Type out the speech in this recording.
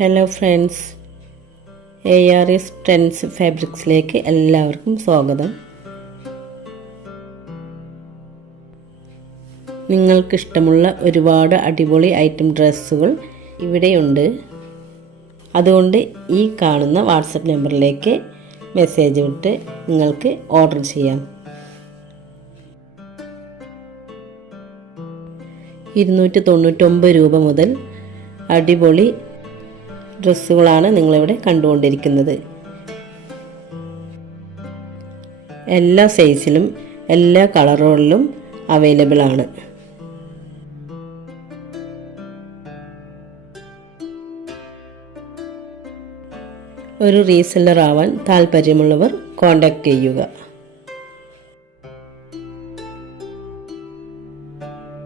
Hello friends, ARS trends ഫാബ്രിക്സിലേക്ക് എല്ലാവർക്കും സ്വാഗതം. നിങ്ങൾക്കിഷ്ടമുള്ള ഒരുപാട് അടിപൊളി ഐറ്റം ഡ്രസ്സുകൾ ഇവിടെയുണ്ട്. അതുകൊണ്ട് ഈ കാണുന്ന വാട്സപ്പ് നമ്പറിലേക്ക് മെസ്സേജ് വിട്ട് നിങ്ങൾക്ക് ഓർഡർ ചെയ്യാം. 299 രൂപ മുതൽ അടിപൊളി ഡ്രസ്സുകളാണ് നിങ്ങളിവിടെ കണ്ടുകൊണ്ടിരിക്കുന്നത്. എല്ലാ സൈസിലും എല്ലാ കളറുകളിലും അവൈലബിൾ ആണ്. ഒരു റീസെല്ലർ ആവാൻ താല്പര്യമുള്ളവർ കോൺടാക്റ്റ് ചെയ്യുക.